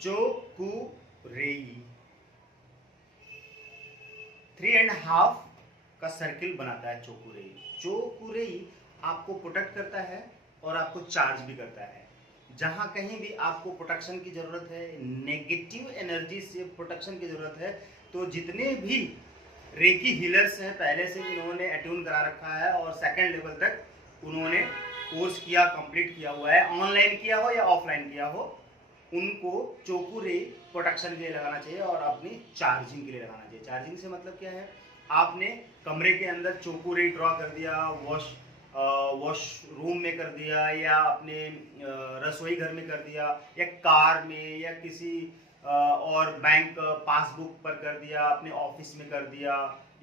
चोकुरेई 3.5 का सर्किल बनाता है चोकुरेई। चोकुरेई आपको प्रोटेक्ट करता है और आपको चार्ज भी करता है। जहां कहीं भी आपको प्रोटेक्शन की जरूरत है, नेगेटिव एनर्जी से प्रोटेक्शन की जरूरत है, तो जितने भी रेकी हीलर्स हैं पहले से इन्होंने अट्यून करा रखा है और सेकंड लेवल तक उन्होंने कोर्स किया, कंप्लीट किया हुआ है, ऑनलाइन किया हो या ऑफलाइन किया हो, उनको चोकुरेई प्रोटेक्शन के लिए लगाना चाहिए और अपनी चार्जिंग के लिए लगाना चाहिए। चार्जिंग से मतलब क्या है, आपने कमरे के अंदर चोकुरेई ड्रॉ कर दिया, वॉशरूम में कर दिया, या अपने रसोई घर में कर दिया, या कार में, या किसी और बैंक पासबुक पर कर दिया, अपने ऑफिस में कर दिया,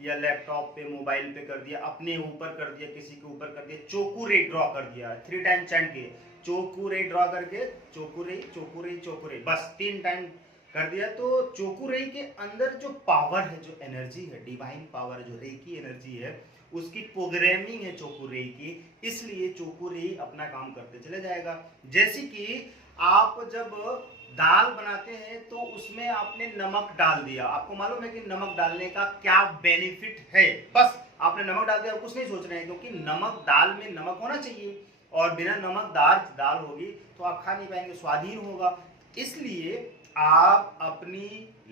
या लैपटॉप पे मोबाइल पे कर दिया, अपने ऊपर कर दिया, किसी के ऊपर कर दिया, चोकुरेई ड्रॉ कर दिया, 3 टाइम चैंट किए, चोकुरेई ड्रॉ करके चोकुरेई चोकुरेई चोकुरेई, बस 3 टाइम कर दिया। तो चोकुरेई के अंदर जो पावर है, जो एनर्जी है, डिवाइन पावर, जो रेकी एनर्जी है, उसकी प्रोग्रामिंग है चोकुरेई की, इसलिए चोकुरेई अपना काम करते चले जाएगा। जैसे कि आप जब दाल बनाते हैं तो उसमें आपने नमक डाल दिया, आपको मालूम है कि नमक डालने का क्या बेनिफिट है, बस आपने नमक डाल दिया, कुछ नहीं सोच रहे हैं, क्योंकि नमक, दाल में नमक होना चाहिए और बिना नमकदार दाल होगी तो आप खा नहीं पाएंगे, स्वादहीन होगा। इसलिए आप अपनी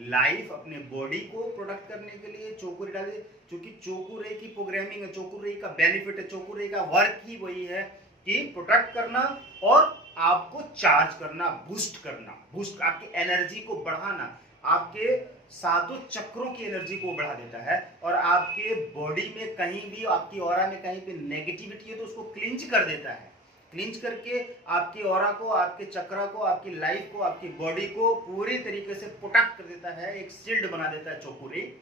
लाइफ, अपने बॉडी को प्रोटेक्ट करने के लिए चोकुरेई डालिए, क्योंकि चोकुरेई की प्रोग्रामिंग है, चोकुरेई का बेनिफिट है, चोकुरेई का वर्क ही वही है कि प्रोटेक्ट करना और आपको चार्ज करना, बूस्ट करना, बूस्ट आपकी एनर्जी को बढ़ाना, आपके सातों चक्रों की एनर्जी को बढ़ा देता है और आपके बॉडी में कहीं भी, आपकी ऑरा में कहीं भी नेगेटिविटी है तो उसको क्लिंच कर देता है। क्लिंच करके आपकी ऑरा को, आपके चक्रा को, आपकी लाइफ को, आपकी बॉडी को पूरी तरीके से प्रोटेक्ट कर देता है, एक शील्ड बना देता है चोकुरेई।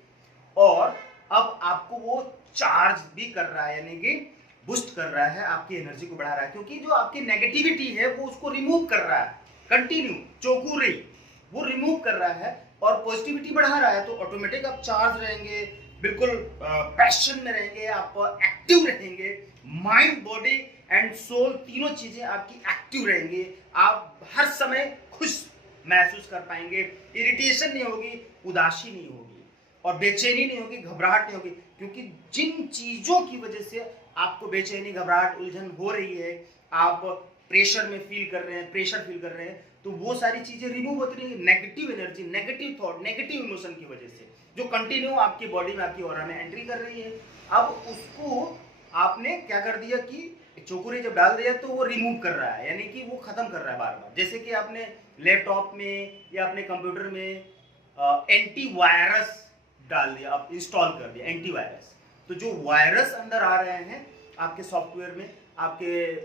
और अब आपको वो चार्ज भी कर रहा है, यानी कि बूस्ट कर रहा है, आपकी एनर्जी को बढ़ा रहा है, क्योंकि जो आपकी नेगेटिविटी है वो उसको रिमूव कर रहा है। कंटिन्यू चोकुरेई वो रिमूव कर रहा है और पॉजिटिविटी बढ़ा रहा है, तो ऑटोमेटिक आप चार्ज रहेंगे, बिल्कुल पैशन में रहेंगे, आप एक्टिव रहेंगे, माइंड, बॉडी एंड सोल तीनों चीजें आपकी एक्टिव रहेंगी, आप हर समय खुश महसूस कर पाएंगे, इरिटेशन नहीं होगी, उदासी नहीं होगी और बेचैनी नहीं होगी, घबराहट नहीं होगी, क्योंकि जिन चीजों की वजह से आपको बेचैनी, घबराहट, उलझन हो रही है, आप प्रेशर में फील कर रहे हैं, प्रेशर फील कर रहे हैं, तो वो सारी चीजें रिमूव होती रही, negative energy, negative thought, negative emotion की वजह से जो कंटिन्यू आपकी बॉडी में, आपकी ऑरा में एंट्री कर रही है। अब उसको आपने क्या कर दिया कि चोकुरेई जब डाल दिया तो वो रिमूव कर रहा है, यानी कि वो खत्म कर रहा है बार बार। जैसे कि आपने लैपटॉप में या अपने कंप्यूटर में एंटीवायरस डाल दिया, आप इंस्टॉल कर दिया एंटीवायरस, तो जो वायरस अंदर आ रहे हैं आपके सॉफ्टवेयर में, आपके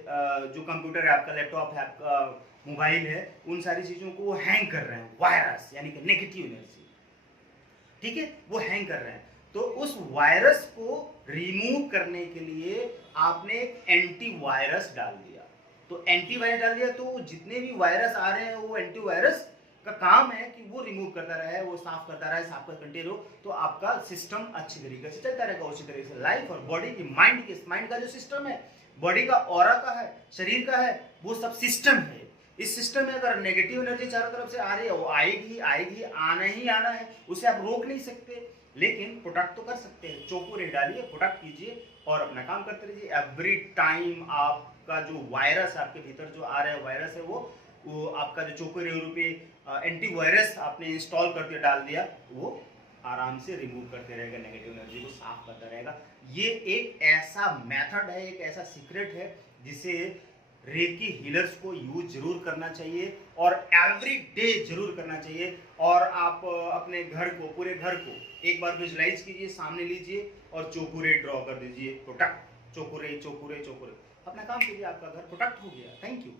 जो कंप्यूटर है, आपका लैपटॉप है, आपका मोबाइल है, उन सारी चीजों को वो हैंग कर रहे हैं, वायरस यानी कि नेगेटिव एनर्जी, ठीक है, वो हैंग कर रहे हैं। तो उस वायरस को रिमूव करने के लिए आपने एक एंटीवायरस डाल दिया, तो एंटीवायरस डाल दिया तो जितने भी वायरस आ रहे हैं वो एंटीवायरस का काम है कि वो रिमूव करता रहे, वो साफ करता रहे, साफ कर कंटिन्यू, तो आपका सिस्टम अच्छी तरीके से चलता रहेगा। उसी तरीके से लाइफ और बॉडी की, माइंड का जो सिस्टम है, बॉडी का, ऑरा का है, शरीर का है, वो सब सिस्टम है। इस सिस्टम में अगर नेगेटिव एनर्जी चारों तरफ से आ रही है, वो आएगी आएगी, आना ही आना है, उसे आप रोक नहीं सकते, लेकिन प्रोटेक्ट तो कर सकते हैं। चोकुरेई डालिए, प्रोटेक्ट कीजिए और अपना काम करते रहिए। एवरी टाइम आपका जो वायरस, आपके भीतर जो आ रहा है वायरस है, वो आपका जो चोकुरेई रूपी एंटीवायरस आपने इंस्टॉल करके डाल दिया, वो आराम से रिमूव करते रहेगा, नेगेटिव एनर्जी को साफ करता रहेगा। ये एक ऐसा मेथड है, एक ऐसा सीक्रेट है जिसे रेकी हीलर्स को यूज जरूर करना चाहिए और एवरी डे जरूर करना चाहिए। और आप अपने घर को, पूरे घर को एक बार विजुलाइज कीजिए, सामने लीजिए और चोकुरेई ड्रॉ कर दीजिए, प्रोटेक्ट, चोकुरेई चोकुरेई चोकुरेई, अपना काम कीजिए, आपका घर प्रोटेक्ट हो गया। Thank you.